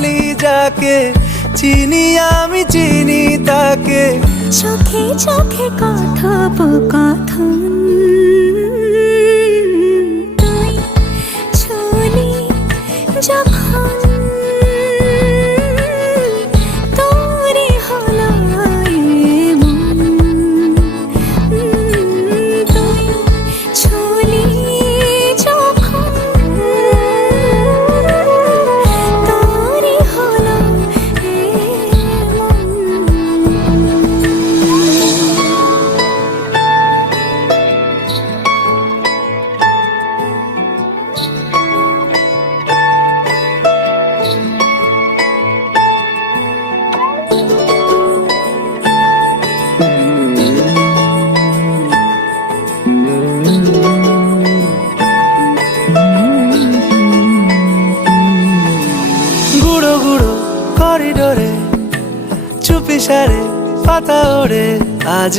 বলি যাকে, চিনি আমি চিনি তাকে। চোখে চোখে কথোপকথন, তুই ছুলি যখন তোরে হলো এমন, তুই ছুলি যখন তোরে হলো এমন। গুঁড়ো গুঁড়ো করিডোরে চুপি সারে পাতা ওড়ে, আজ